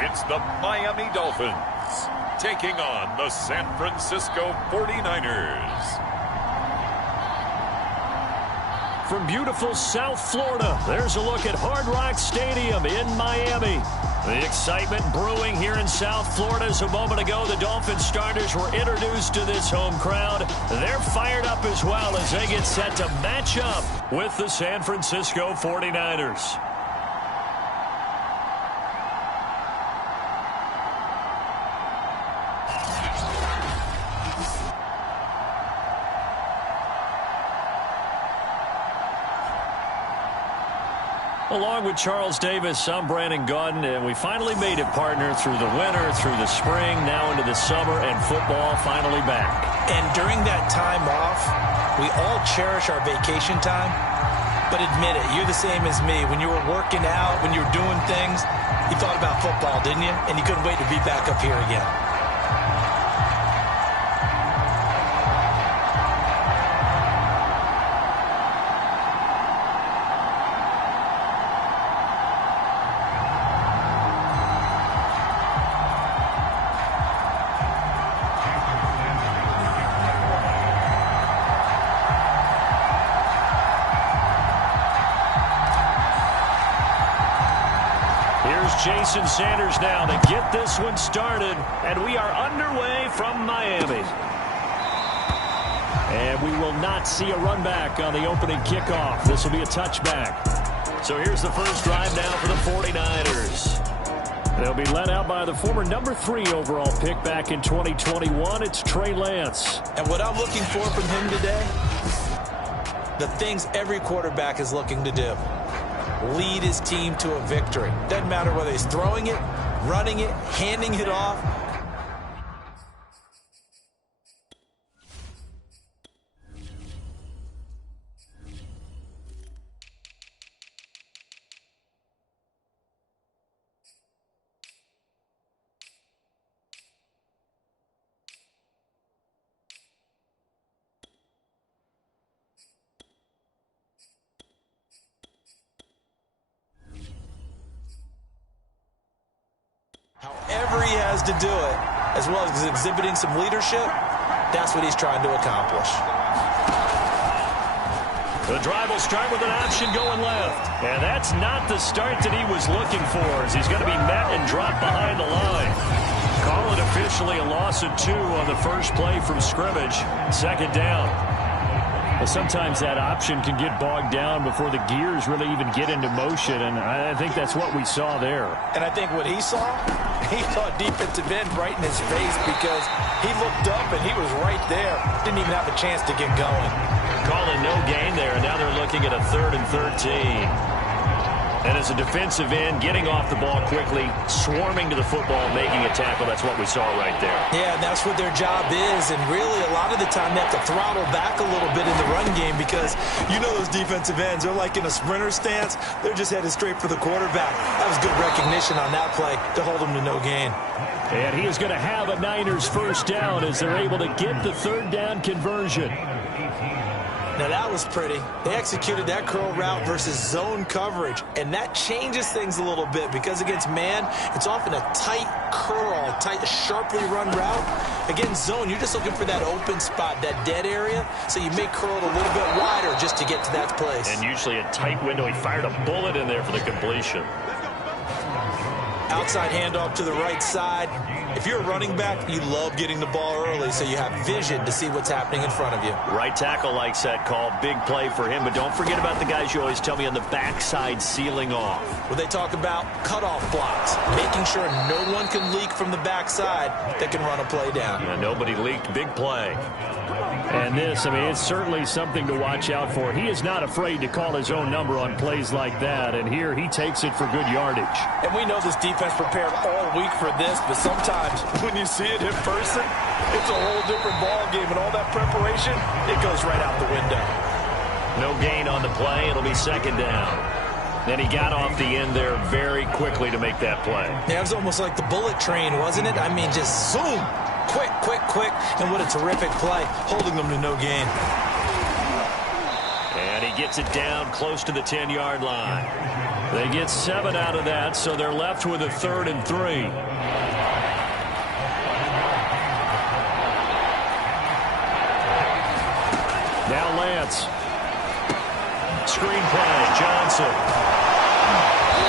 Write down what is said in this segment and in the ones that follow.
it's the Miami Dolphins taking on the San Francisco 49ers. From beautiful South Florida, there's a look at Hard Rock Stadium in Miami. The excitement brewing here in South Florida as a moment ago the Dolphins starters were introduced to this home crowd. They're fired up as well as they get set to match up with the San Francisco 49ers. Along with Charles Davis, I'm Brandon Gaudin, and we finally made it, partner, through the winter, through the spring, now into the summer, and football finally back. And during that time off, we all cherish our vacation time. But admit it, you're the same as me. When you were working out, when you were doing things, you thought about football, didn't you? And you couldn't wait to be back up here again. Jason Sanders now to get this one started, and we are underway from Miami. And we will not see a run back on the opening kickoff. This will be a touchback. So here's the first drive now for the 49ers. They'll be led out by the former number 3 overall pick back in 2021. It's Trey Lance. And what I'm looking for from him today, the things every quarterback is looking to do. Lead his team to a victory. Doesn't matter whether he's throwing it, running it, handing it off. However he has to do it, as well as exhibiting some leadership, that's what he's trying to accomplish. The drive will start with an option going left. And that's not the start that he was looking for, as he's going to be met and dropped behind the line. Call it officially a loss of 2 on the first play from scrimmage. Second down. Well, sometimes that option can get bogged down before the gears really even get into motion, and I think that's what we saw there. And I think what he saw defensive end right in his face, because he looked up and he was right there. Didn't even have a chance to get going. Calling no gain there, and now they're looking at a 3rd and 13. And as a defensive end, getting off the ball quickly, swarming to the football, making a tackle, that's what we saw right there. Yeah, that's what their job is, and really a lot of the time they have to throttle back a little bit in the run game, because you know those defensive ends, they're like in a sprinter stance. They're just headed straight for the quarterback. That was good recognition on that play to hold him to no gain. And he is going to have a Niners first down as they're able to get the 3rd down conversion. Now that was pretty. They executed that curl route versus zone coverage, and that changes things a little bit, because against man, it's often a tight curl, tight, sharply run route. Against zone, you're just looking for that open spot, that dead area, so you may curl it a little bit wider just to get to that place. And usually a tight window. He fired a bullet in there for the completion. Outside handoff to the right side. If you're a running back, you love getting the ball early so you have vision to see what's happening in front of you. Right tackle likes that call. Big play for him. But don't forget about the guys you always tell me on the backside sealing off. Where they talk about cutoff blocks, making sure no one can leak from the backside that can run a play down. Yeah, nobody leaked. Big play. And this, I mean, it's certainly something to watch out for. He is not afraid to call his own number on plays like that. And here he takes it for good yardage. And we know this defense prepared all week for this, but sometimes when you see it in person, it's a whole different ball game, and all that preparation, it goes right out the window. No gain on the play. It'll be 2nd down. Then he got off the end there very quickly to make that play. Yeah, it was almost like the bullet train, wasn't it? I mean, just zoom. Quick, quick, quick. And what a terrific play, holding them to no gain. And he gets it down close to the 10-yard line. They get 7 out of that, so they're left with a 3rd and 3. Now Lance. Screen pass, Johnson.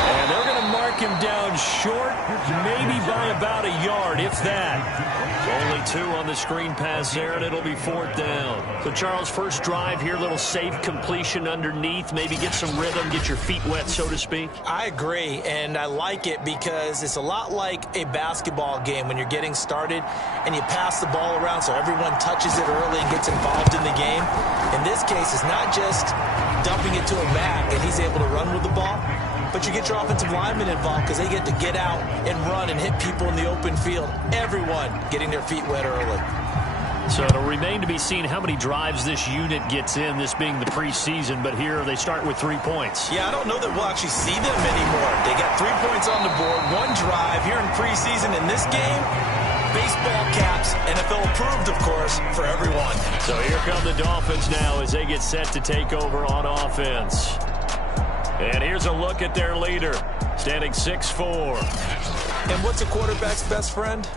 And they're going to mark him down short, maybe by about a yard, if that. Only 2 on the screen pass there, and it'll be 4th down. So, Charles, first drive here, little safe completion underneath, maybe get some rhythm, get your feet wet, so to speak. I agree, and I like it because it's a lot like a basketball game when you're getting started and you pass the ball around so everyone touches it early and gets involved in the game. In this case, it's not just dumping it to a back and he's able to run with the ball, but you get your offensive linemen involved because they get to get out and run and hit people in the open field. Everyone getting their feet wet early. So it'll remain to be seen how many drives this unit gets in, this being the preseason, but here they start with 3 points. Yeah, I don't know that we'll actually see them anymore. They got 3 points on the board, 1 drive here in preseason. In this game, baseball caps, NFL approved, of course, for everyone. So here come the Dolphins now as they get set to take over on offense. And here's a look at their leader, standing 6'4". And what's a quarterback's best friend?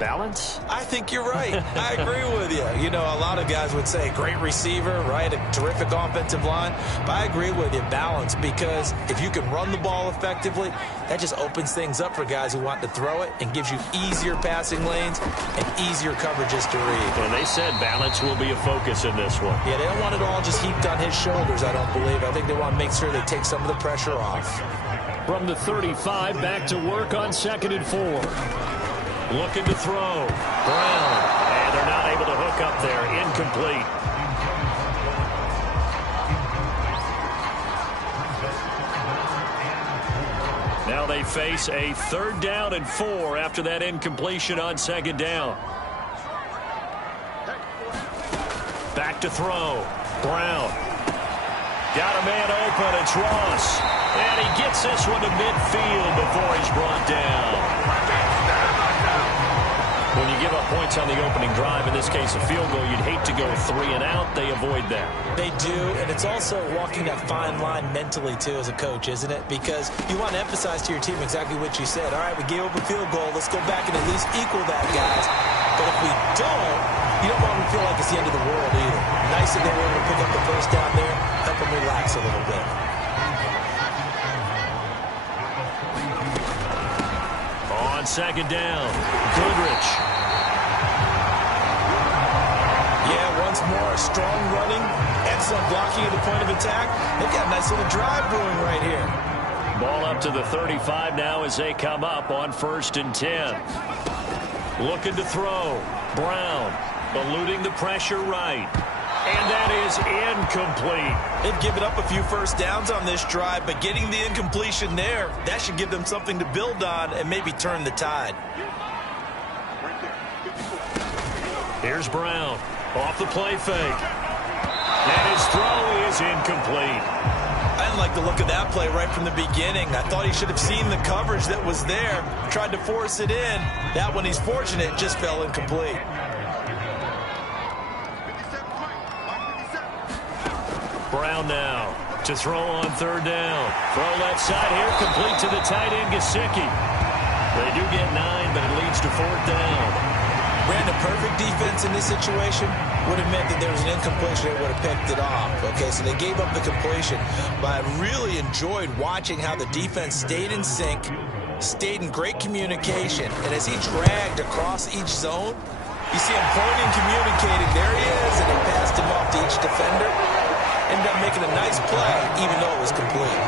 Balance? I think you're right. I agree with you. You know, a lot of guys would say great receiver, right? A terrific offensive line. But I agree with you, balance, because if you can run the ball effectively, that just opens things up for guys who want to throw it and gives you easier passing lanes and easier coverages to read. And they said balance will be a focus in this one. Yeah, they don't want it all just heaped on his shoulders, I don't believe. I think they want to make sure they take some of the pressure off. From the 35, back to work on 2nd and 4. Looking to throw. Brown. And they're not able to hook up there. Incomplete. Now they face a 3rd down and 4 after that incompletion on 2nd down. Back to throw. Brown. Got a man open. It's Ross. And he gets this one to midfield before he's brought down. When you give up points on the opening drive, in this case a field goal, you'd hate to go 3 and out. They avoid that. They do, and it's also walking that fine line mentally, too, as a coach, isn't it? Because you want to emphasize to your team exactly what you said. All right, we gave up a field goal. Let's go back and at least equal that, guys. But if we don't, you don't want them to feel like it's the end of the world either. Nice that they were able to pick up the first down there, help them relax a little bit. On 2nd down, Goodrich. Yeah, once more, strong running, excellent blocking at the point of attack. They've got a nice little drive brewing right here. Ball up to the 35 now as they come up on 1st and 10. Looking to throw. Brown eluding the pressure right. And that is incomplete. They've given up a few first downs on this drive, but getting the incompletion there, that should give them something to build on and maybe turn the tide. Here's Brown off the play fake. And his throw is incomplete. I didn't like the look of that play right from the beginning. I thought he should have seen the coverage that was there, tried to force it in. That one, he's fortunate, just fell incomplete. Brown now to throw on 3rd down. Throw left side here, complete to the tight end, Gesicki. They do get 9, but it leads to 4th down. Brandon, perfect defense in this situation would have meant that there was an incompletion. They would have picked it off. Okay, so they gave up the completion. But I really enjoyed watching how the defense stayed in sync, stayed in great communication. And as he dragged across each zone, you see him pointing, communicating. There he is, and he passed him off to each defender. Ended up making a nice play, even though it was complete.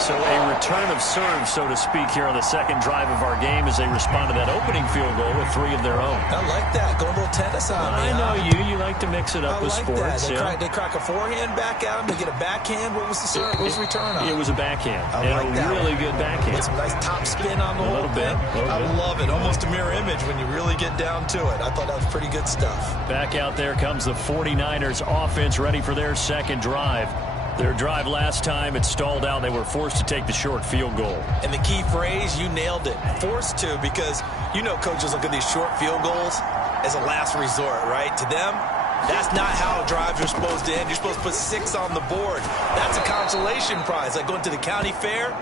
So a return of serve, so to speak, here on the 2nd drive of our game as they respond to that opening field goal with 3 of their own. I like that. Going a little tennis on me. I know you. You like to mix it up with sports. They crack a forehand back at him. They get a backhand. What was the serve? What was the return on? It was a backhand. I like that. A really good backhand. With some nice top spin on the whole thing. I love it. Almost a mirror image when you really get down to it. I thought that was pretty good stuff. Back out there comes the 49ers offense ready for their 2nd drive. Their drive last time, it stalled out. They were forced to take the short field goal. And the key phrase, you nailed it. Forced to, because you know coaches look at these short field goals as a last resort, right? To them, That's not how drives are supposed to end. You're supposed to put 6 on the board. That's a consolation prize. Like going to the county fair,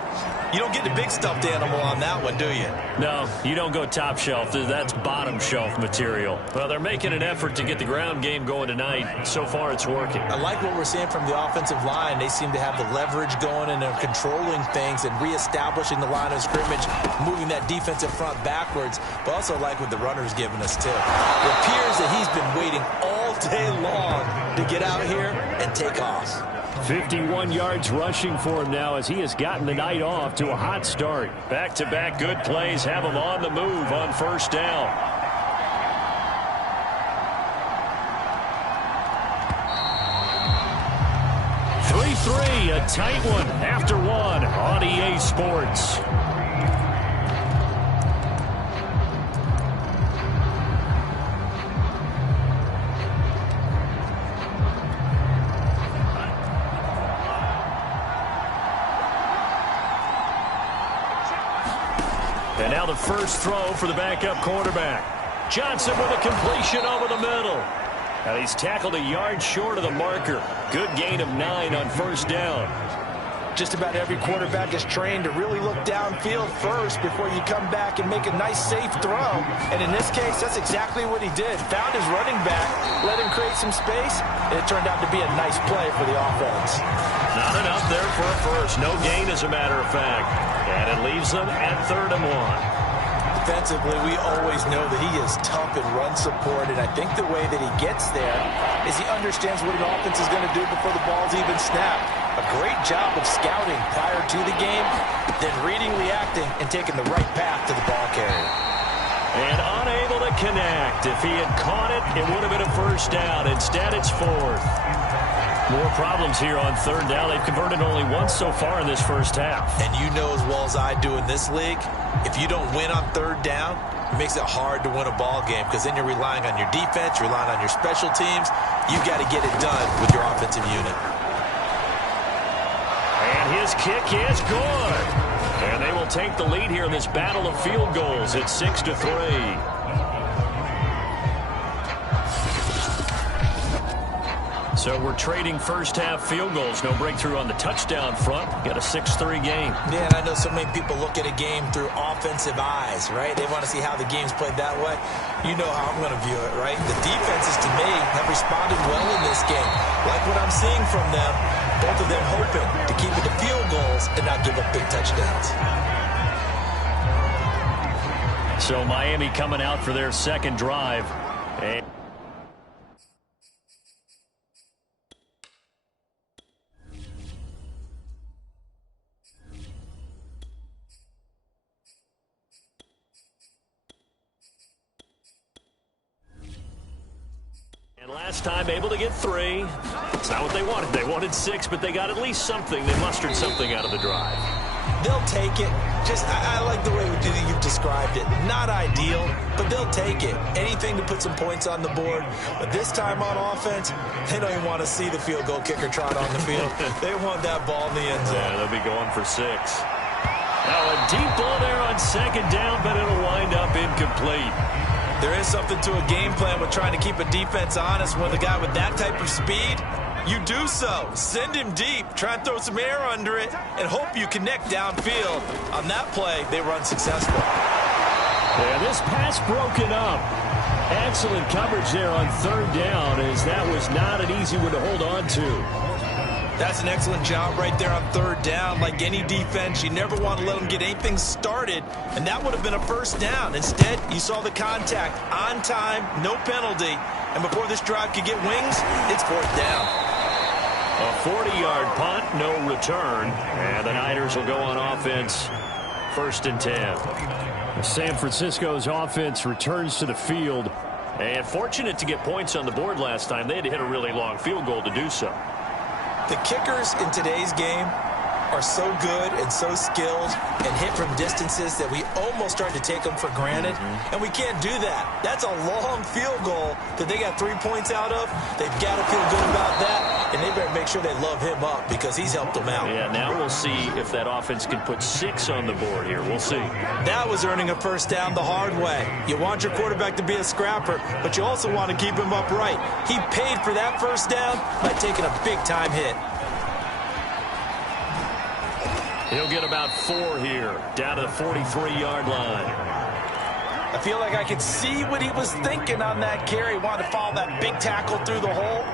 you don't get the big stuffed animal on that one, do you? No, you don't go top shelf. That's bottom shelf material. Well, they're making an effort to get the ground game going tonight. So far, it's working. I like what we're seeing from the offensive line. They seem to have the leverage going, and they're controlling things and reestablishing the line of scrimmage, moving that defensive front backwards. But also like what the runner's giving us, too. It appears that he's been waiting all day long to get out here and take off. 51 yards rushing for him now as he has gotten the night off to a hot start. Back-to-back good plays have him on the move on first down. A tight one after one on EA Sports. And now the first throw for the backup quarterback. Johnson with a completion over the middle. Now he's tackled a yard short of the marker. Good gain of 9 on first down. Just about every quarterback is trained to really look downfield first before you come back and make a nice, safe throw. And in this case, that's exactly what he did. Found his running back, let him create some space, and it turned out to be a nice play for the offense. Not enough there for a first. No gain, as a matter of fact. And it leaves them at 3rd and 1. Defensively, we always know that he is tough in run support, and I think the way that he gets there is he understands what an offense is going to do before the ball's even snapped. A great job of scouting prior to the game, then reading, reacting, and taking the right path to the ball carrier. And unable to connect. If he had caught it, it would have been a first down. Instead, it's 4th. More problems here on 3rd down. They've converted only once so far in this first half. And you know as well as I do in this league, if you don't win on 3rd down, it makes it hard to win a ball game because then you're relying on your defense, you're relying on your special teams. You've got to get it done with your offensive unit. And his kick is good. And they will take the lead here in this battle of field goals. It's 6-3. So we're trading first-half field goals. No breakthrough on the touchdown front. Got a 6-3 game. Yeah, and I know so many people look at a game through offensive eyes, right? They want to see how the game's played that way. You know how I'm going to view it, right? The defenses, to me, have responded well in this game. Like what I'm seeing from them, both of them hoping to keep it to field goals and not give up big touchdowns. So Miami coming out for their second drive. Last time able to get 3. It's not what they wanted. They wanted 6, but they got at least something. They mustered something out of the drive. They'll take it. I like the way you've described it. Not ideal, but they'll take it. Anything to put some points on the board. But this time on offense, they don't even want to see the field goal kicker trot on the field. They want that ball in the end zone. Yeah, they'll be going for 6. Now a deep ball there on 2nd down, but it'll wind up incomplete. There is something to a game plan with trying to keep a defense honest. With a guy with that type of speed, you do so. Send him deep. Try and throw some air under it and hope you connect downfield. On that play, they run successful. Yeah, this pass broken up. Excellent coverage there on 3rd down, as that was not an easy one to hold on to. That's an excellent job right there on 3rd down. Like any defense, you never want to let them get anything started, and that would have been a first down. Instead, you saw the contact on time, no penalty, and before this drive could get wings, it's 4th down. A 40-yard punt, no return, and the Niners will go on offense, 1st and 10. San Francisco's offense returns to the field, and fortunate to get points on the board last time. They had to hit a really long field goal to do so. The kickers in today's game are so good and so skilled and hit from distances that we almost start to take them for granted, and we can't do that. That's a long field goal that they got 3 points out of. They've got to feel good about that. and they better make sure they love him up because he's helped them out. Yeah, now we'll see if that offense can put 6 on the board here. We'll see. That was earning a first down the hard way. You want your quarterback to be a scrapper, but you also want to keep him upright. He paid for that first down by taking a big-time hit. He'll get about 4 here, down to the 43-yard line. I feel like I could see what he was thinking on that carry. Wanted to follow that big tackle through the hole.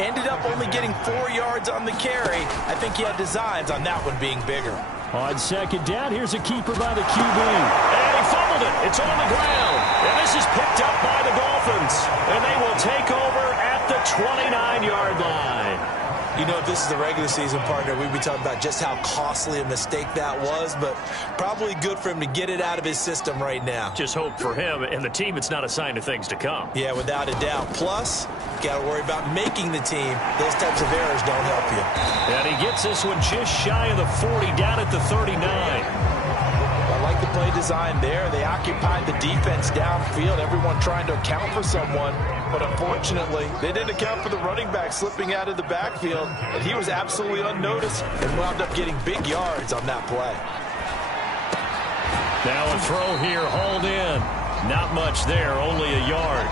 Ended up only getting 4 yards on the carry. I think he had designs on that one being bigger. On second down, here's a keeper by the QB. And he fumbled it. It's on the ground. And this is picked up by the Dolphins. And they will take over at the 29-yard line. You know, if this is the regular season, partner, we'd be talking about just how costly a mistake that was, but probably good for him to get it out of his system right now. Just hope for him and the team it's not a sign of things to come. Yeah, without a doubt. Plus, got to worry about making the team. Those types of errors don't help you. And he gets this one just shy of the 40, down at the 39. I like the play design there. They occupied the defense downfield, everyone trying to account for someone. But unfortunately, they didn't account for the running back slipping out of the backfield. And he was absolutely unnoticed and wound up getting big yards on that play. Now a throw here, hauled in. Not much there, only a yard.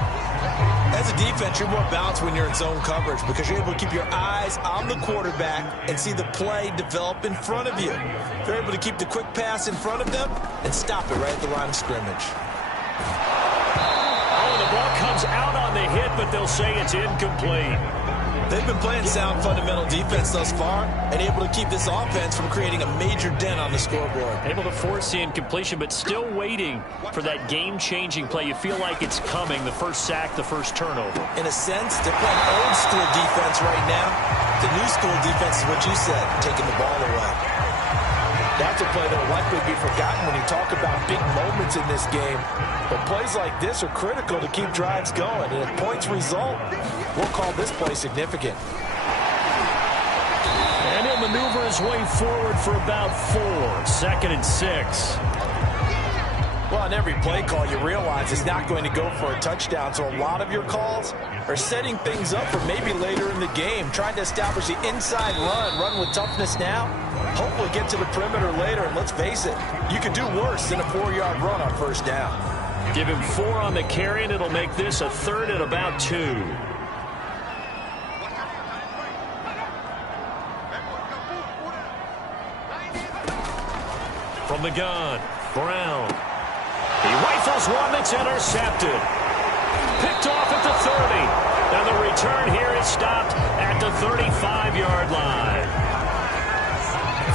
As a defense, you're more balanced when you're in zone coverage because you're able to keep your eyes on the quarterback and see the play develop in front of you. You're able to keep the quick pass in front of them and stop it right at the line of scrimmage. Oh, the ball comes out on the hit, but they'll say it's incomplete. They've been playing sound fundamental defense thus far and able to keep this offense from creating a major dent on the scoreboard. Able to force the incompletion, but still waiting for that game-changing play. You feel like it's coming, the first sack, the first turnover. In a sense, they're playing old-school defense right now. The new school defense is what you said, taking the ball away. That's a play that will likely be forgotten when you talk about big moments in this game. But plays like this are critical to keep drives going. And if points result, we'll call this play significant. And he'll maneuver his way forward for about 4. 2nd and 6. Well, on every play call, you realize it's not going to go for a touchdown. So a lot of your calls are setting things up for maybe later in the game, trying to establish the inside run with toughness now, hopefully get to the perimeter later. And let's face it, you can do worse than a 4-yard run on first down. Give him 4 on the carry, and it'll make this a 3rd and about 2. From the gun, Brown. He rifles one that's intercepted. Picked off at the 30. And the return here is stopped at the 35-yard line.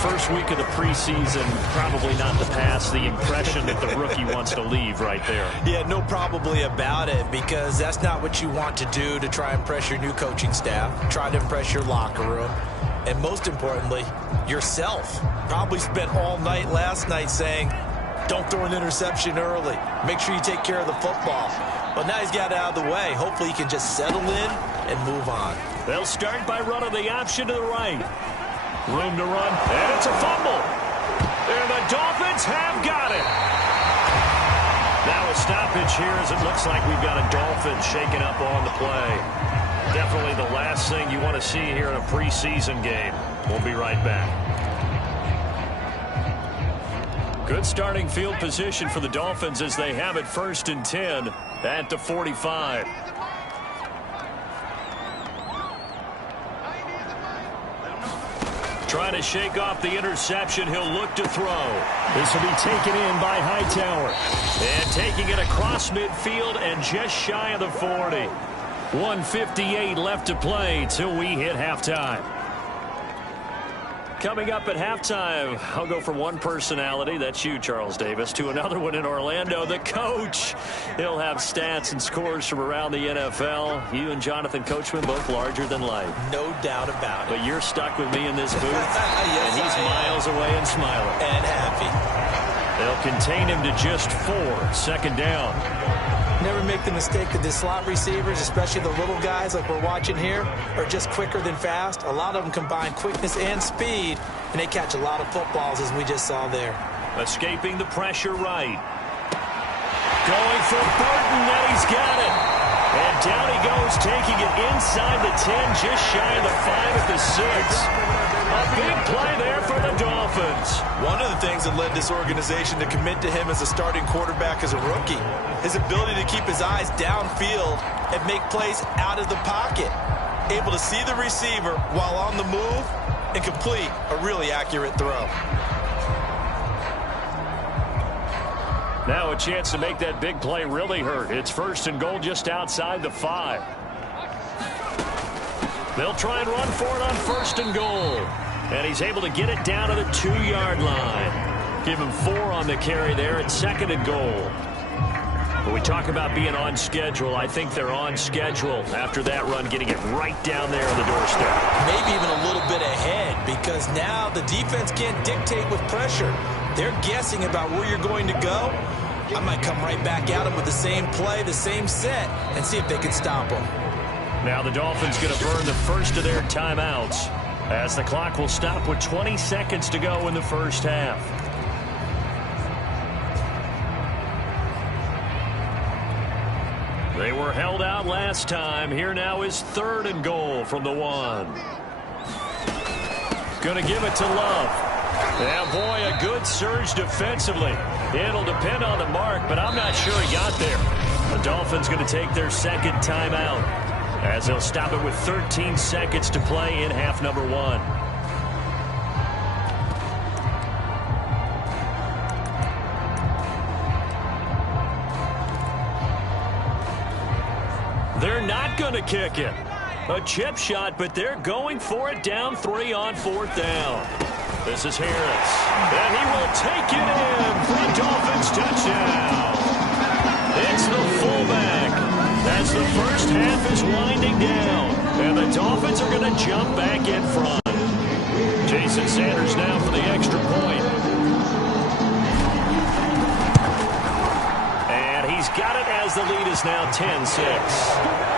First week of the preseason, probably not to pass the impression that the rookie wants to leave right there. Yeah, no probably about it, because that's not what you want to do to try and impress your new coaching staff, try to impress your locker room, and most importantly, yourself. Probably spent all night last night saying, don't throw an interception early. Make sure you take care of the football. But now he's got it out of the way. Hopefully he can just settle in and move on. They'll start by running the option to the right. Room to run, and it's a fumble. And the Dolphins have got it. Now a stoppage here as it looks like we've got a Dolphin shaking up on the play. Definitely the last thing you want to see here in a preseason game. We'll be right back. Good starting field position for the Dolphins as they have it 1st and 10 at the 45. Trying to shake off the interception. He'll look to throw. This will be taken in by Hightower. And taking it across midfield and just shy of the 40. 1:58 left to play till we hit halftime. Coming up at halftime, I'll go from one personality, that's you, Charles Davis, to another one in Orlando, the coach. He'll have stats and scores from around the NFL. You and Jonathan Coachman, both larger than life. No doubt about it. But you're stuck with me in this booth, yes, and he's miles away and smiling. And happy. They'll contain him to just 4, 2nd down. Never make the mistake that the slot receivers, especially the little guys like we're watching here, are just quicker than fast. A lot of them combine quickness and speed, and they catch a lot of footballs, as we just saw there. Escaping the pressure right. Going for Burton, and he's got it. And down he goes, taking it inside the 10, just shy of the 5 at the 6. A big play there for the Dolphins. One of the things that led this organization to commit to him as a starting quarterback as a rookie, his ability to keep his eyes downfield and make plays out of the pocket. Able to see the receiver while on the move and complete a really accurate throw. Now a chance to make that big play really hurt. It's 1st and goal just outside the 5. They'll try and run for it on 1st and goal. And he's able to get it down to the 2-yard line. Give him 4 on the carry there at 2nd and goal. When we talk about being on schedule, I think they're on schedule after that run, getting it right down there on the doorstep. Maybe even a little bit ahead, because now the defense can't dictate with pressure. They're guessing about where you're going to go. I might come right back at them with the same play, the same set, and see if they can stop them. Now the Dolphins going to burn the first of their timeouts, as the clock will stop with 20 seconds to go in the first half. They were held out last time. Here now is 3rd and goal from the 1. Going to give it to Love. Yeah, boy, a good surge defensively. It'll depend on the mark, but I'm not sure he got there. The Dolphins going to take their 2nd timeout, as they'll stop it with 13 seconds to play in half number 1. They're not going to kick it. A chip shot, but they're going for it down 3 on 4th down. This is Harris, and he will take it in for a Dolphins touchdown. It's the fullback as the first half is winding down, and the Dolphins are going to jump back in front. Jason Sanders now for the extra point. And he's got it as the lead is now 10-6.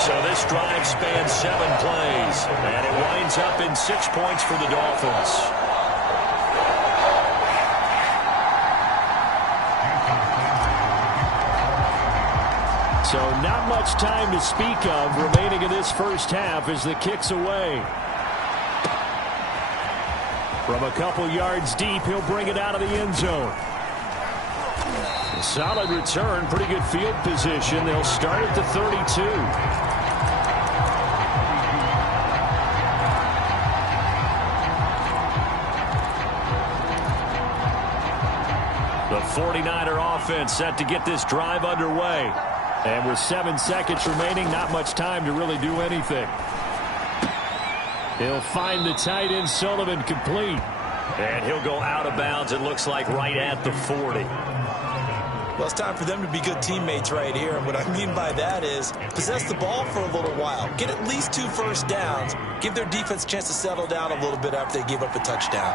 So this drive spans 7 plays, and it winds up in 6 points for the Dolphins. So not much time to speak of remaining in this first half as the kick's away. From a couple yards deep, he'll bring it out of the end zone. A solid return, pretty good field position. They'll start at the 32. The 49er offense set to get this drive underway. And with 7 seconds remaining, not much time to really do anything. He'll find the tight end Sullivan complete. And he'll go out of bounds, it looks like, right at the 40. Well, it's time for them to be good teammates right here. And what I mean by that is possess the ball for a little while. Get at least 2 first downs. Give their defense a chance to settle down a little bit after they give up a touchdown.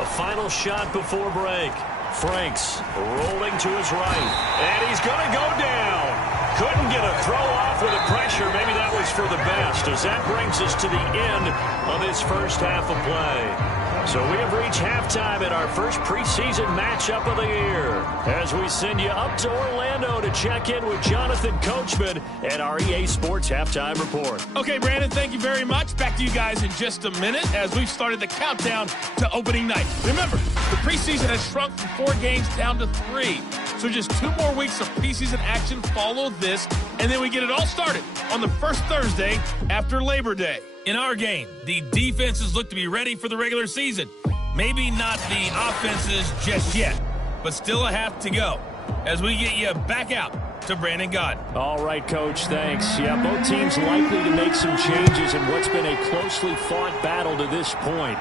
The final shot before break. Franks rolling to his right. And he's going to go down. Couldn't get a throw off with the pressure. Maybe that was for the best, as that brings us to the end of this first half of play. So we have reached halftime in our first preseason matchup of the year, as we send you up to Orlando to check in with Jonathan Coachman and our EA Sports Halftime Report. Okay, Brandon, thank you very much. Back to you guys in just a minute as we've started the countdown to opening night. Remember, the preseason has shrunk from 4 games down to 3. So just 2 more weeks of preseason action follow this, and then we get it all started on the first Thursday after Labor Day. In our game, the defenses look to be ready for the regular season. Maybe not the offenses just yet, but still a half to go as we get you back out to Brandon Gaudin. All right, Coach, thanks. Yeah, both teams likely to make some changes in what's been a closely fought battle to this point.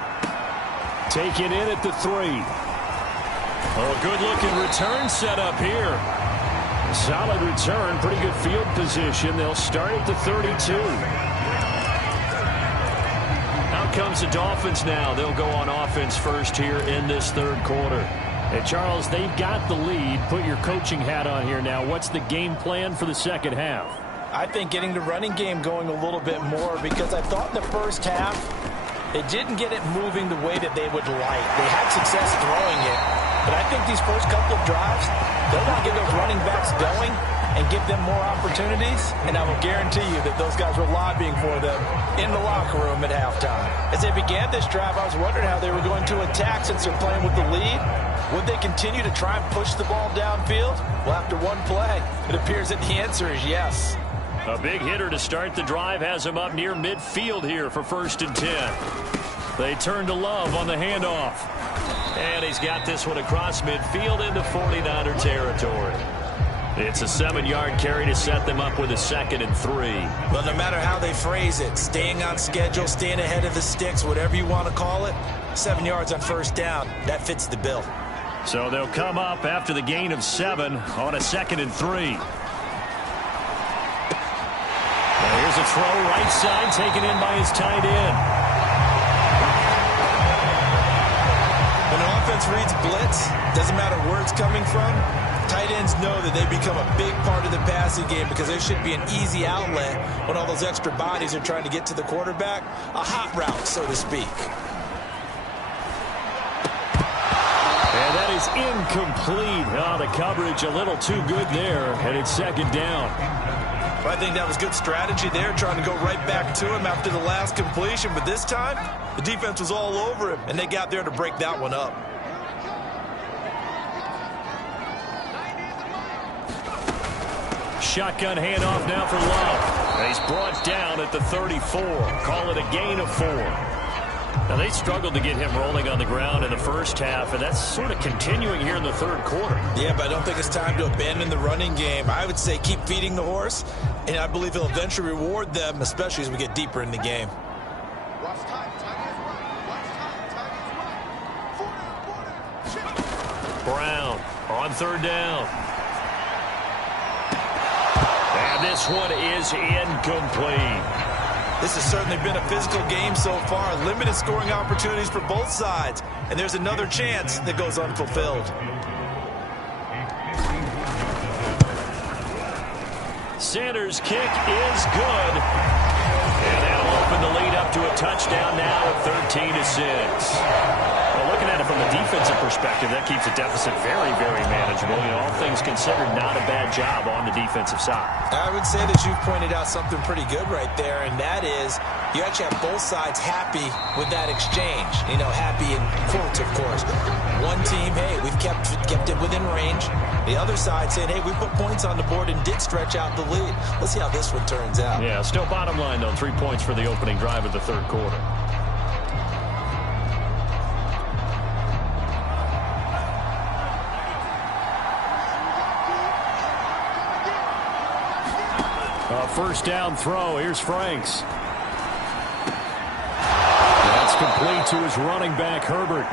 Taken in at the 3. Oh, good-looking return set up here. Solid return, pretty good field position. They'll start at the 32. Out comes the Dolphins now. They'll go on offense first here in this 3rd quarter. And, Charles, they've got the lead. Put your coaching hat on here now. What's the game plan for the second half? I think getting the running game going a little bit more, because I thought in the first half they didn't get it moving the way that they would like. They had success throwing it, But I think these first couple of drives, they'll want to get those running backs going and give them more opportunities. And I will guarantee you that those guys were lobbying for them in the locker room at halftime. As they began this drive, I was wondering how they were going to attack since they're playing with the lead. Would they continue to try and push the ball downfield? Well, after one play, it appears that the answer is yes. A big hitter to start the drive has him up near midfield here for 1st and 10. They turn to Love on the handoff. And he's got this one across midfield into 49er territory. It's a 7-yard carry to set them up with a 2nd and 3. Well, no matter how they phrase it, staying on schedule, staying ahead of the sticks, whatever you want to call it, 7 yards on 1st down, that fits the bill. So they'll come up after the gain of 7 on a 2nd and 3. Now here's a throw right side taken in by his tight end. When an offense reads blitz, doesn't matter where it's coming from, tight ends know that they become a big part of the passing game because there should be an easy outlet when all those extra bodies are trying to get to the quarterback. A hot route, so to speak. And that is incomplete. Oh, the coverage a little too good there, and it's 2nd down. I think that was good strategy there, trying to go right back to him after the last completion. But this time, the defense was all over him, and they got there to break that one up. Shotgun handoff now for Love. He's brought down at the 34. Call it a gain of 4. Now, they struggled to get him rolling on the ground in the first half, and that's sort of continuing here in the 3rd quarter. Yeah, but I don't think it's time to abandon the running game. I would say keep feeding the horse, and I believe he'll eventually reward them, especially as we get deeper in the game. Brown on 3rd down. And this one is incomplete. This has certainly been a physical game so far. Limited scoring opportunities for both sides. And there's another chance that goes unfulfilled. Sanders' kick is good. And that'll open the lead up to a touchdown now at 13-6. Well, looking at it from a defensive perspective, that keeps the deficit very, very manageable. You know, all things considered, not a bad job on the defensive side. I would say that you've pointed out something pretty good right there, and that is you actually have both sides happy with that exchange. You know, happy in quotes, of course. One team, hey, we've kept it within range. The other side saying, hey, we put points on the board and did stretch out the lead. Let's see how this one turns out. Yeah, still bottom line, though, 3 points for the opening drive of the 3rd quarter. First down throw. Here's Franks. That's complete to his running back, Herbert.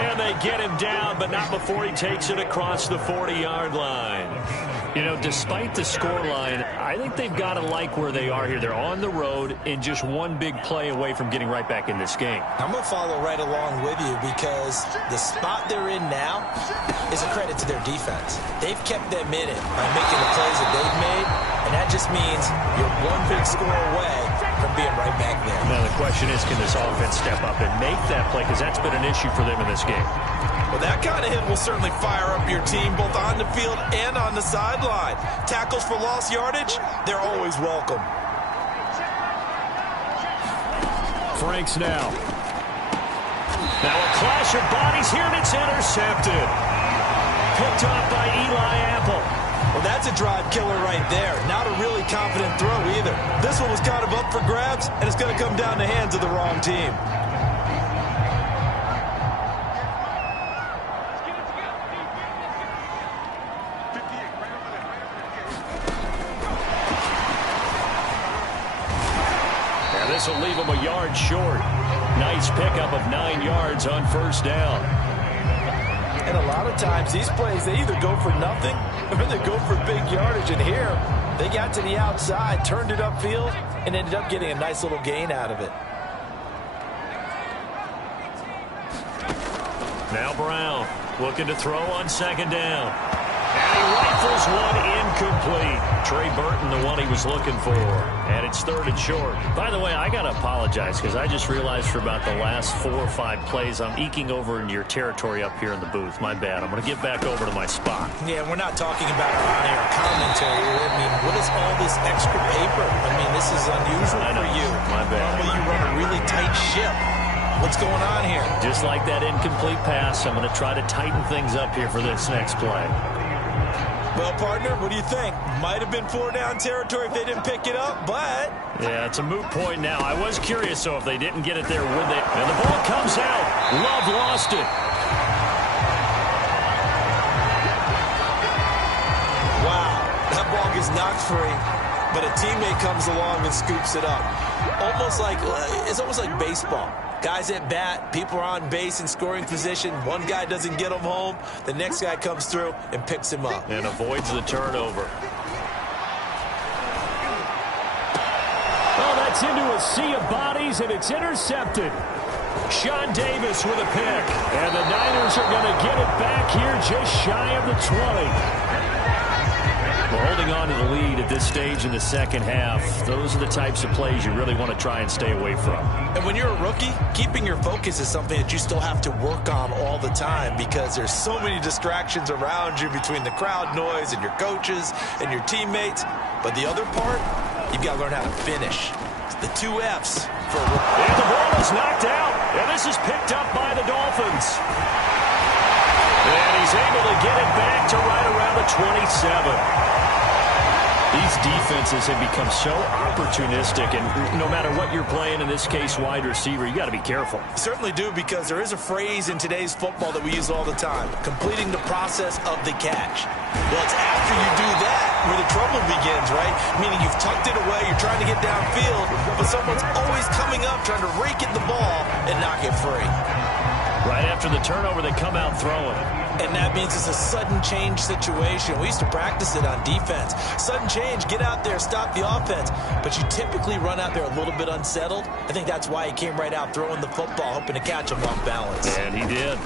And they get him down, but not before he takes it across the 40-yard line. You know, despite the scoreline, I think they've got to like where they are here. They're on the road and just one big play away from getting right back in this game. I'm going to follow right along with you because the spot they're in now is a credit to their defense. They've kept them in it by making the plays that they've made, and that just means you're one big score away from being right back there. Now the question is, can this offense step up and make that play? Because that's been an issue for them in this game. Well, that kind of hit will certainly fire up your team both on the field and on the sideline. Tackles for lost yardage, they're always welcome. Franks now. Now a clash of bodies here, and it's intercepted. Picked off by Eli Apple. Well, that's a drive killer right there. Not a really confident throw either. This one was kind of up for grabs, and it's going to come down the hands of the wrong team. This will leave him a yard short. Nice pickup of 9 yards on first down. And a lot of times these plays, they either go for nothing or they go for big yardage. And here, they got to the outside, turned it upfield, and ended up getting a nice little gain out of it. Now Brown looking to throw on second down. And he rifles one incomplete. Trey Burton, the one he was looking for. And it's 3rd and short. By the way, I got to apologize because I just realized for about the last 4 or 5 plays, I'm eking over into your territory up here in the booth. My bad. I'm going to get back over to my spot. Yeah, we're not talking about our on-air commentary. I mean, what is all this extra paper? I mean, this is unusual for you. My bad. Normally you run a really tight ship. What's going on here? Just like that incomplete pass, I'm going to try to tighten things up here for this next play. Well, partner, what do you think? Might have been 4-down territory if they didn't pick it up, but... Yeah, it's a moot point now. I was curious, so if they didn't get it there, would they? And the ball comes out. Love lost it. Wow, that ball gets knocked free, but a teammate comes along and scoops it up. It's almost like baseball. Guys at bat, people are on base in scoring position. One guy doesn't get him home. The next guy comes through and picks him up. And avoids the turnover. Oh, that's into a sea of bodies, and it's intercepted. Sean Davis with a pick. And the Niners are going to get it back here just shy of the 20. We're holding on to the lead at this stage in the second half. Those are the types of plays you really want to try and stay away from. And when you're a rookie, keeping your focus is something that you still have to work on all the time because there's so many distractions around you between the crowd noise and your coaches and your teammates. But the other part, you've got to learn how to finish. It's the 2 F's for a rookie. And the ball is knocked out. And this is picked up by the Dolphins. And he's able to get it back to right around the 27. These defenses have become so opportunistic, and no matter what you're playing, in this case wide receiver, you got to be careful. Certainly do, because there is a phrase in today's football that we use all the time, completing the process of the catch. Well, it's after you do that where the trouble begins, right? Meaning you've tucked it away, you're trying to get downfield, but someone's always coming up trying to rake at the ball and knock it free. Right after the turnover, they come out throwing. And that means it's a sudden change situation. We used to practice it on defense. Sudden change, get out there, stop the offense. But you typically run out there a little bit unsettled. I think that's why he came right out throwing the football, hoping to catch him off balance. And he did.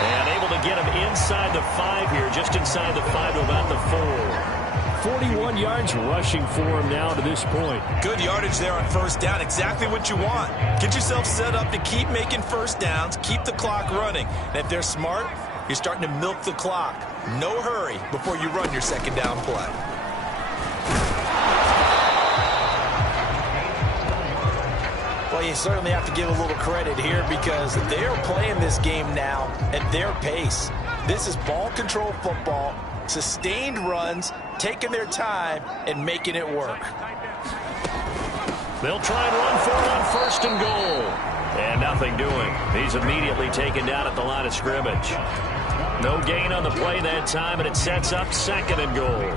And able to get him inside the 5 here, just inside the 5 to about the 4. 41 yards rushing for him now to this point. Good yardage there on first down. Exactly what you want. Get yourself set up to keep making first downs, keep the clock running. And if they're smart, you're starting to milk the clock. No hurry before you run your second down play. Well, you certainly have to give a little credit here because they are playing this game now at their pace. This is ball control football, sustained runs, taking their time and making it work. They'll try and run for it on first and goal. And nothing doing. He's immediately taken down at the line of scrimmage. No gain on the play that time, and it sets up 2nd and goal.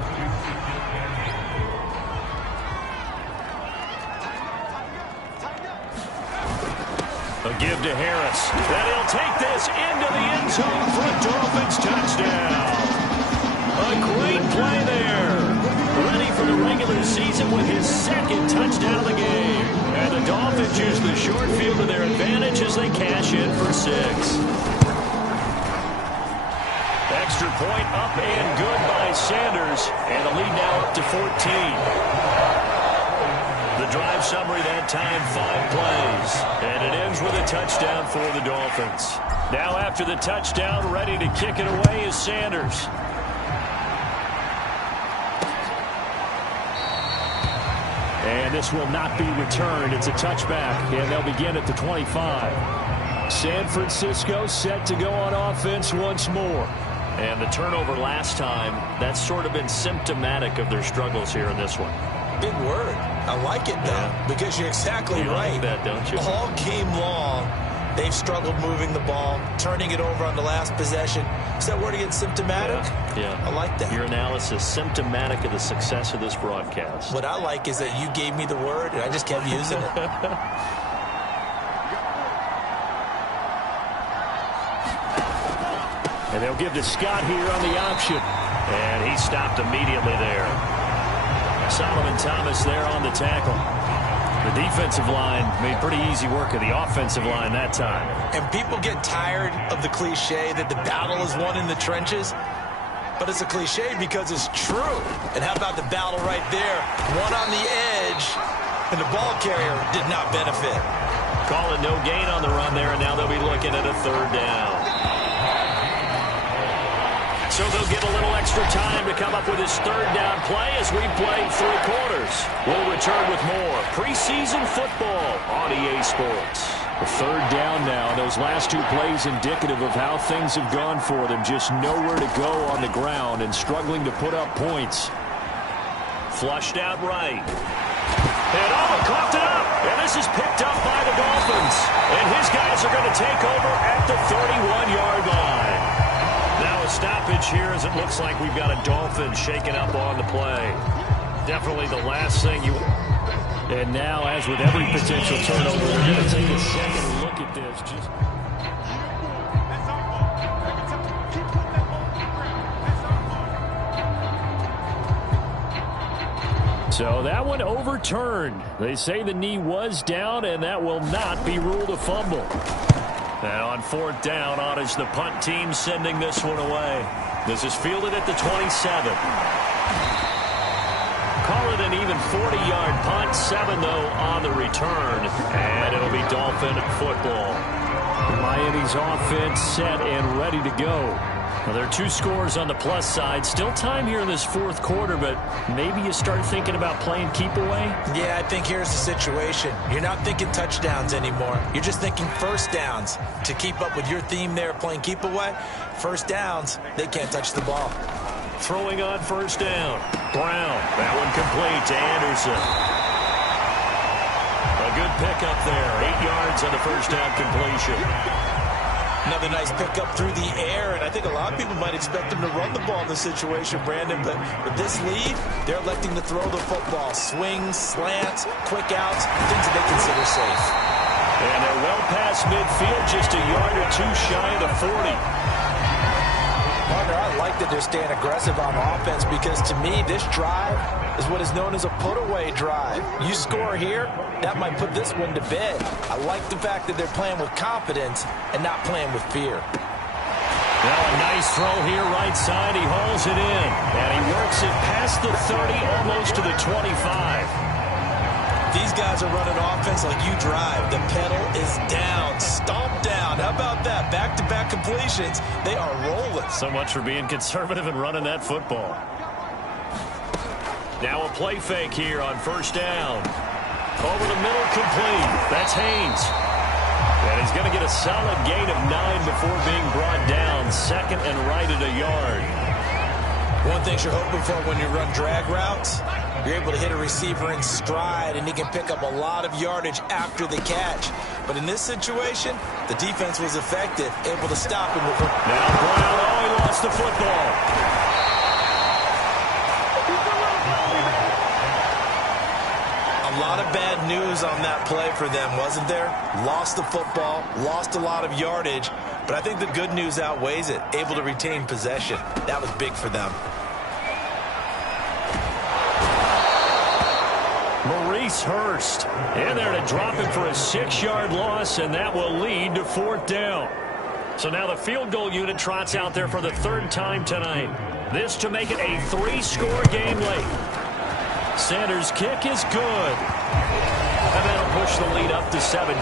A give to Harris. Then he'll take this into the end zone for a Dolphins touchdown. A great play there. Ready for the regular season with his 2nd touchdown of the game. And the Dolphins use the short field to their advantage as they cash in for 6. Extra point up and good by Sanders. And the lead now up to 14. The drive summary that time, 5 plays. And it ends with a touchdown for the Dolphins. Now after the touchdown, ready to kick it away is Sanders. And this will not be returned. It's a touchback, and they'll begin at the 25. San Francisco set to go on offense once more. And the turnover last time, that's sort of been symptomatic of their struggles here in this one. Big word. I like it, though, because you're exactly right. Like that, don't you? All game long, they've struggled moving the ball, turning it over on the last possession. Is that word again, symptomatic? Yeah. I like that. Your analysis, symptomatic of the success of this broadcast. What I like is that you gave me the word, and I just kept using it. And they'll give to Scott here on the option. And he stopped immediately there. Solomon Thomas there on the tackle. The defensive line made pretty easy work of the offensive line that time. And people get tired of the cliche that the battle is won in the trenches. but it's a cliche because it's true. And how about the battle right there? One on the edge, and the ball carrier did not benefit. Call it no gain on the run there, and now they'll be looking at a third down. So they'll get a little extra time to come up with his third down play as we play 3 quarters. We'll return with more preseason football on EA Sports. A third down now. Those last 2 plays indicative of how things have gone for them. Just nowhere to go on the ground and struggling to put up points. Flushed out right. And coughed it up. And this is picked up by the Dolphins. And his guys are going to take over at the 31-yard line. Now a stoppage here as it looks like we've got a Dolphin shaking up on the play. Definitely the last thing you... And now, as with every potential turnover, we're going to take a second look at this. So that one overturned. They say the knee was down, and that will not be ruled a fumble. And on 4th down, on is the punt team sending this one away. This is fielded at the 27. Call it an even 40-yard punt. 7, though, on the return. And it'll be Dolphin football. Miami's offense set and ready to go. Well, there are 2 scores on the plus side. Still time here in this 4th quarter, but maybe you start thinking about playing keep away? Yeah, I think here's the situation. You're not thinking touchdowns anymore. You're just thinking first downs. To keep up with your theme there, playing keep away, first downs, they can't touch the ball. Throwing on 1st down. Brown. That one complete to Anderson. A good pickup there. 8 yards on the 1st down completion. Another nice pickup through the air, and I think a lot of people might expect them to run the ball in this situation, Brandon, but with this lead, they're electing to throw the football. Swings, slants, quick outs, things that they consider safe. And they're well past midfield, just a yard or 2 shy of the 40. Partner, I like that they're staying aggressive on offense because, to me, this drive is what is known as a put-away drive. You score here, that might put this one to bed. I like the fact that they're playing with confidence and not playing with fear. Now a nice throw here right side. He hauls it in, and he works it past the 30, almost to the 25. These guys are running offense like you drive. The pedal is down, stomped down. How about that? Back-to-back completions. They are rolling. So much for being conservative and running that football. Now a play fake here on 1st down. Over the middle, complete. That's Haynes. And he's going to get a solid gain of 9 before being brought down. 2nd and right at a yard. One thing you're hoping for when you run drag routes, you're able to hit a receiver in stride, and he can pick up a lot of yardage after the catch. But in this situation, the defense was effective, able to stop him. Now Brown, he lost the football. A lot of bad news on that play for them, wasn't there? Lost the football, lost a lot of yardage, but I think the good news outweighs it. Able to retain possession. That was big for them. Maurice Hurst in there to drop him for a 6-yard loss, and that will lead to 4th down. So now the field goal unit trots out there for the 3rd time tonight. This to make it a 3-score game late. Sanders' kick is good. And that'll push the lead up to 17.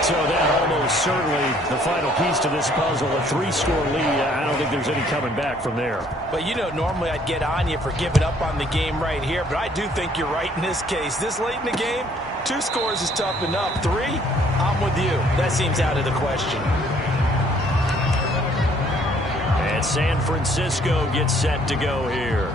So that almost certainly the final piece to this puzzle. A 3-score lead. I don't think there's any coming back from there. But, you know, normally I'd get on you for giving up on the game right here. But I do think you're right in this case. This late in the game, 2 scores is tough enough. 3, I'm with you. That seems out of the question. And San Francisco gets set to go here.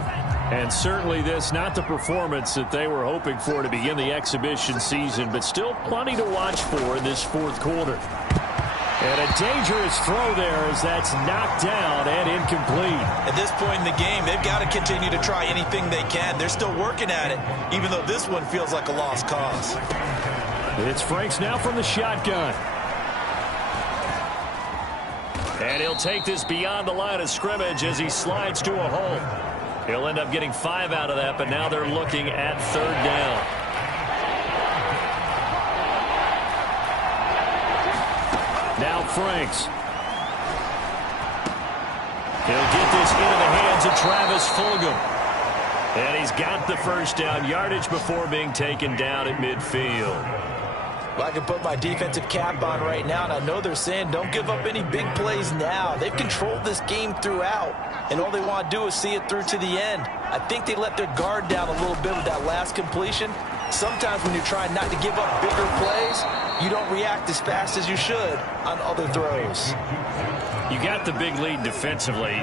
And certainly this, not the performance that they were hoping for to begin the exhibition season, but still plenty to watch for in this 4th quarter. And a dangerous throw there as that's knocked down and incomplete. At this point in the game, they've got to continue to try anything they can. They're still working at it, even though this one feels like a lost cause. It's Franks now from the shotgun. And he'll take this beyond the line of scrimmage as he slides to a hole. He'll end up getting 5 out of that, but now they're looking at 3rd down. Now Franks. He'll get this into the hands of Travis Fulgham. And he's got the first down, yardage before being taken down at midfield. Well, I can put my defensive cap on right now, and I know they're saying don't give up any big plays now. They've controlled this game throughout, and all they want to do is see it through to the end. I think they let their guard down a little bit with that last completion. Sometimes when you're trying not to give up bigger plays, you don't react as fast as you should on other throws. You got the big lead defensively,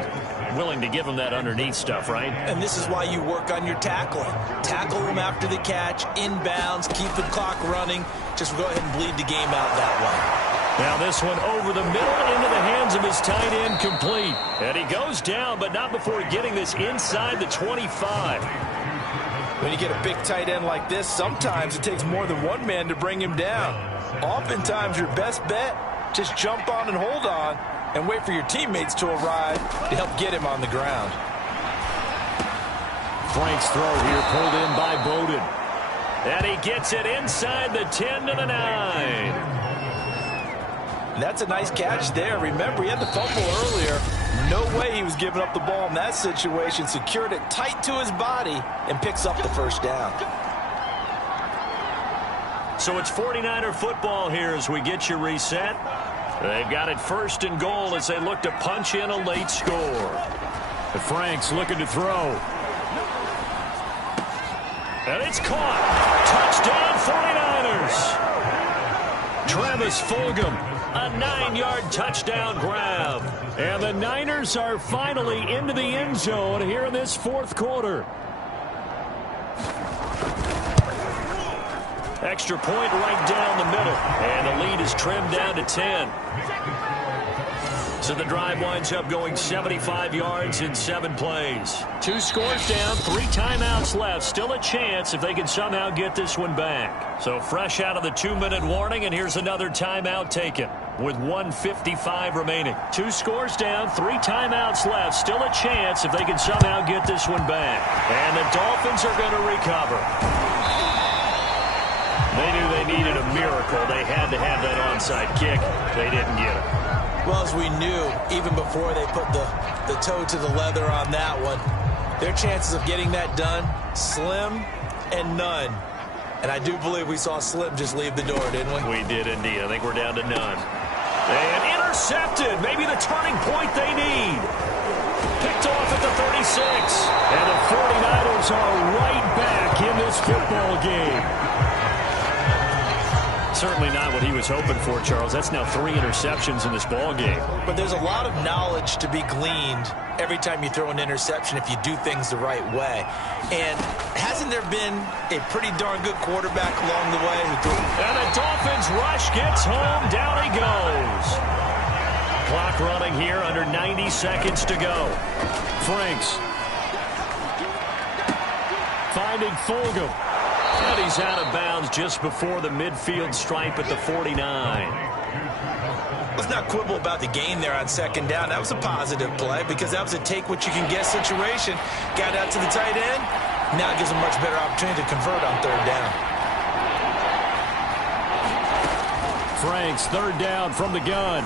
willing to give them that underneath stuff, right? And this is why you work on your tackling. Tackle them after the catch, inbounds, keep the clock running. Just go ahead and bleed the game out that way. Now this one over the middle into the hands of his tight end, complete. And he goes down, but not before getting this inside the 25. When you get a big tight end like this, sometimes it takes more than one man to bring him down. Oftentimes your best bet, just jump on and hold on and wait for your teammates to arrive to help get him on the ground. Frank's throw here pulled in by Bowden. And he gets it inside the 10 to the 9. And that's a nice catch there. Remember, he had the fumble earlier. No way he was giving up the ball in that situation. Secured it tight to his body and picks up the first down. So it's 49er football here as we get you reset. They've got it first and goal as they look to punch in a late score. Frank's looking to throw. And it's caught. Touchdown 49ers. Travis Fulgham, a 9-yard touchdown grab. And the Niners are finally into the end zone here in this fourth quarter. Extra point right down the middle. And the lead is trimmed down to 10. So the drive winds up going 75 yards in 7 plays. 2 scores down, 3 timeouts left. Still a chance if they can somehow get this one back. So fresh out of the 2-minute warning, and here's another timeout taken with 1:55 remaining. 2 scores down, 3 timeouts left. Still a chance if they can somehow get this one back. And the Dolphins are going to recover. They knew they needed a miracle. They had to have that onside kick. They didn't get it. Well, as we knew, even before they put the toe to the leather on that one, their chances of getting that done, slim and none. And I do believe we saw Slim just leave the door, didn't we? We did indeed. I think we're down to none. And intercepted. Maybe the turning point they need. Picked off at the 36. And the 49ers are right back in this football game. Certainly not what he was hoping for, Charles. That's now 3 interceptions in this ball game. But there's a lot of knowledge to be gleaned every time you throw an interception if you do things the right way. And hasn't there been a pretty darn good quarterback along the way? And the Dolphins rush gets home. Down he goes. Clock running here, under 90 seconds to go. Franks finding Fulgham. And he's out of bounds just before the midfield stripe at the 49. Let's not quibble about the gain there on second down. That was a positive play because that was a take-what-you-can-get situation. Got out to the tight end. Now it gives them much better opportunity to convert on third down. Franks, third down from the gun.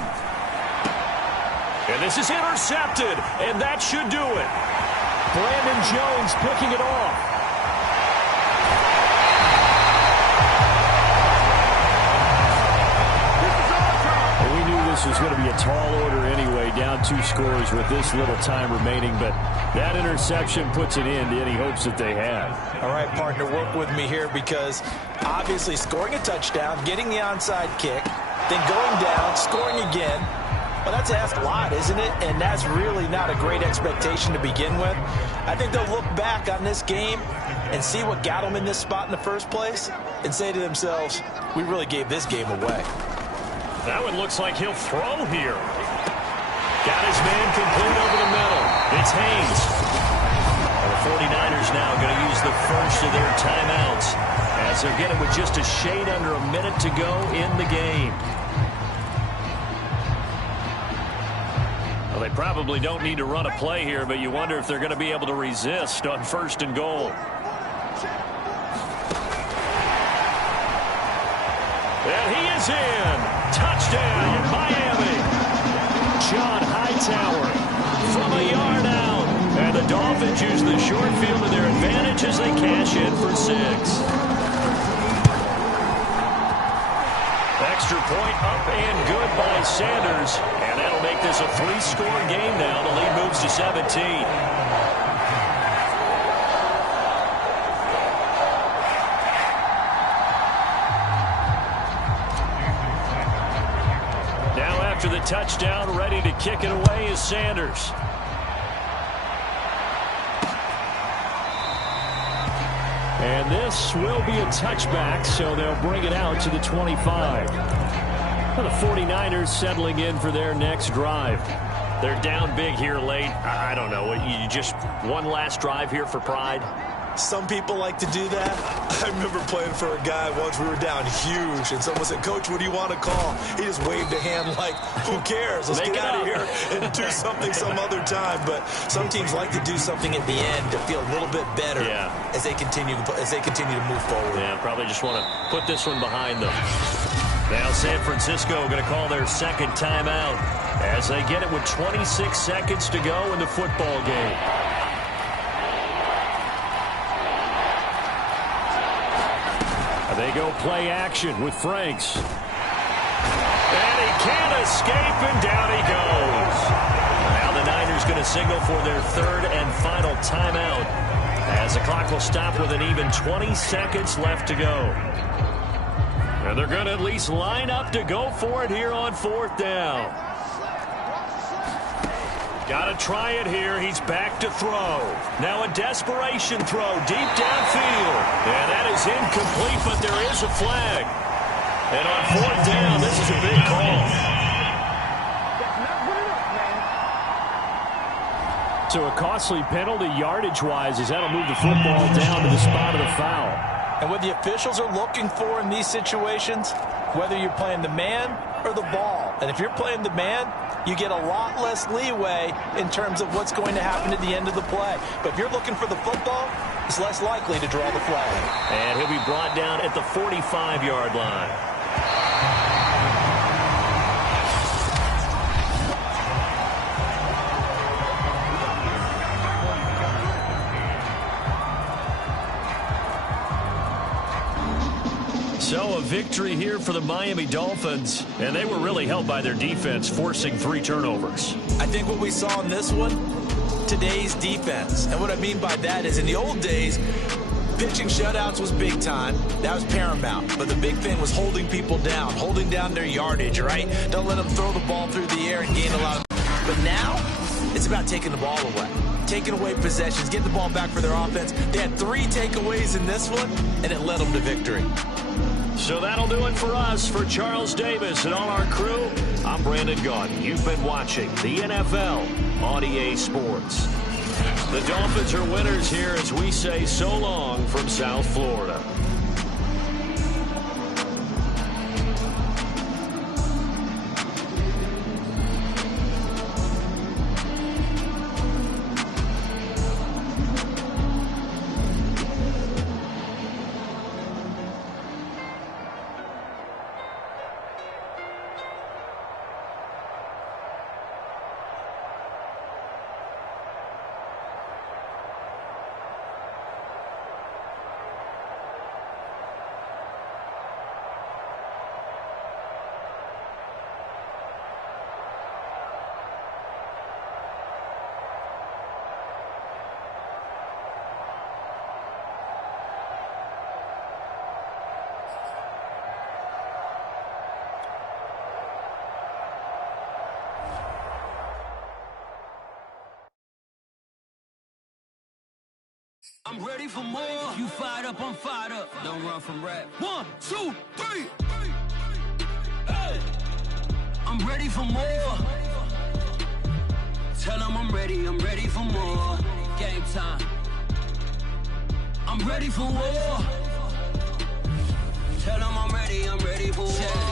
And this is intercepted, and that should do it. Brandon Jones picking it off. This was going to be a tall order anyway, down 2 scores with this little time remaining, but that interception puts an end to any hopes that they had. All right, partner, work with me here because obviously scoring a touchdown, getting the onside kick, then going down, scoring again, well, that's a lot, isn't it? And that's really not a great expectation to begin with. I think they'll look back on this game and see what got them in this spot in the first place and say to themselves, we really gave this game away. That one looks like he'll throw here. Got his man complete over the middle. It's Haynes. And the 49ers now going to use the first of their timeouts as they're getting with just a shade under a minute to go in the game. Well, they probably don't need to run a play here, but you wonder if they're going to be able to resist on first and goal. And he is in. Touchdown, Miami. John Hightower from a yard out. And the Dolphins use the short field to their advantage as they cash in for 6. Extra point up and good by Sanders. And that'll make this a 3-score game now. The lead moves to 17. Now after the touchdown, ready to kick it away is Sanders. And this will be a touchback, so they'll bring it out to the 25. Well, the 49ers settling in for their next drive. They're down big here late. I don't know. You just one last drive here for pride? Some people like to do that. I remember playing for a guy once. We were down huge, and someone said, "Coach, what do you want to call?" He just waved a hand like, "Who cares? Let's get out of here and do something some other time." But some teams like to do something at the end to feel a little bit better as they continue to move forward. Yeah, probably just want to put this one behind them. Now San Francisco going to call their second timeout as they get it with 26 seconds to go in the football game. They go play action with Franks. And he can't escape, and down he goes. Now the Niners going to signal for their third and final timeout as the clock will stop with an even 20 seconds left to go. And they're going to at least line up to go for it here on 4th down. Got to try it here. He's back to throw. Now a desperation throw deep downfield. And that is incomplete, but there is a flag. And on 4th down, this is a big call. So a costly penalty yardage-wise as that'll move the football down to the spot of the foul. And what the officials are looking for in these situations, whether you're playing the man or the ball. And if you're playing the man, you get a lot less leeway in terms of what's going to happen at the end of the play. But if you're looking for the football, it's less likely to draw the flag. And he'll be brought down at the 45-yard line. So a victory here for the Miami Dolphins, and they were really helped by their defense, forcing 3 turnovers. I think what we saw in this one, today's defense. And what I mean by that is in the old days, pitching shutouts was big time. That was paramount. But the big thing was holding people down, holding down their yardage, right? Don't let them throw the ball through the air and gain a lot of... But now, it's about taking the ball away. Taking away possessions, getting the ball back for their offense. They had 3 takeaways in this one, and it led them to victory. So that'll do it for us. For Charles Davis and all our crew, I'm Brandon Gaudin. You've been watching the NFL on EA Sports. The Dolphins are winners here as we say so long from South Florida. I'm ready for more. You fired up, I'm fired up. Don't run from rap. 1, 2, 3. Hey. I'm ready for more. Tell them I'm ready for more. Game time. I'm ready for war. Tell them I'm ready for war.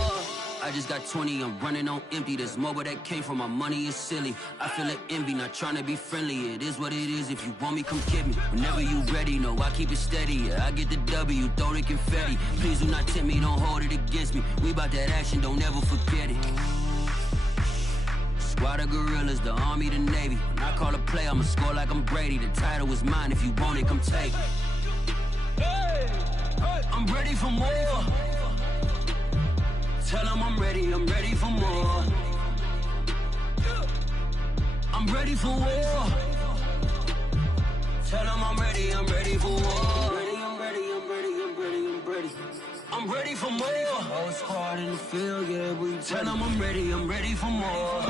I just got 20, I'm running on empty. This mobile that came from my money is silly. I feel like envy, not trying to be friendly. It is what it is, if you want me, come get me. Whenever you ready, no, I keep it steady. Yeah, I get the W, throw the confetti. Please do not tempt me, don't hold it against me. We about that action, don't ever forget it. Squad of gorillas, the army, the navy. When I call a play, I'ma score like I'm Brady. The title is mine, if you want it, come take it. I'm ready for more. Tell them I'm ready for more. I'm ready for war. Tell them I'm ready for war. I'm ready for more. Whole squad in the field, yeah, we tell them I'm ready for more.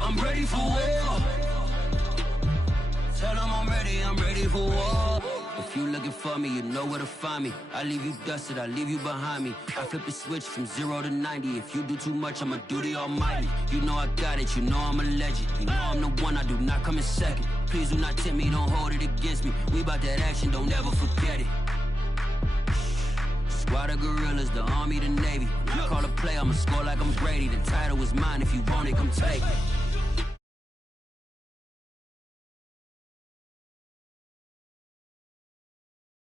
I'm ready for war. Tell them I'm ready for war. If you looking for me, you know where to find me. I leave you dusted, I leave you behind me. I flip the switch from 0 to 90. If you do too much, I'ma do the almighty. You know I got it, you know I'm a legend. You know I'm the one, I do not come in second. Please do not tempt me, don't hold it against me. We about that action, don't ever forget it. Squad of gorillas, the army, the navy. When I call a play, I'ma score like I'm Brady. The title is mine, if you want it, come take it.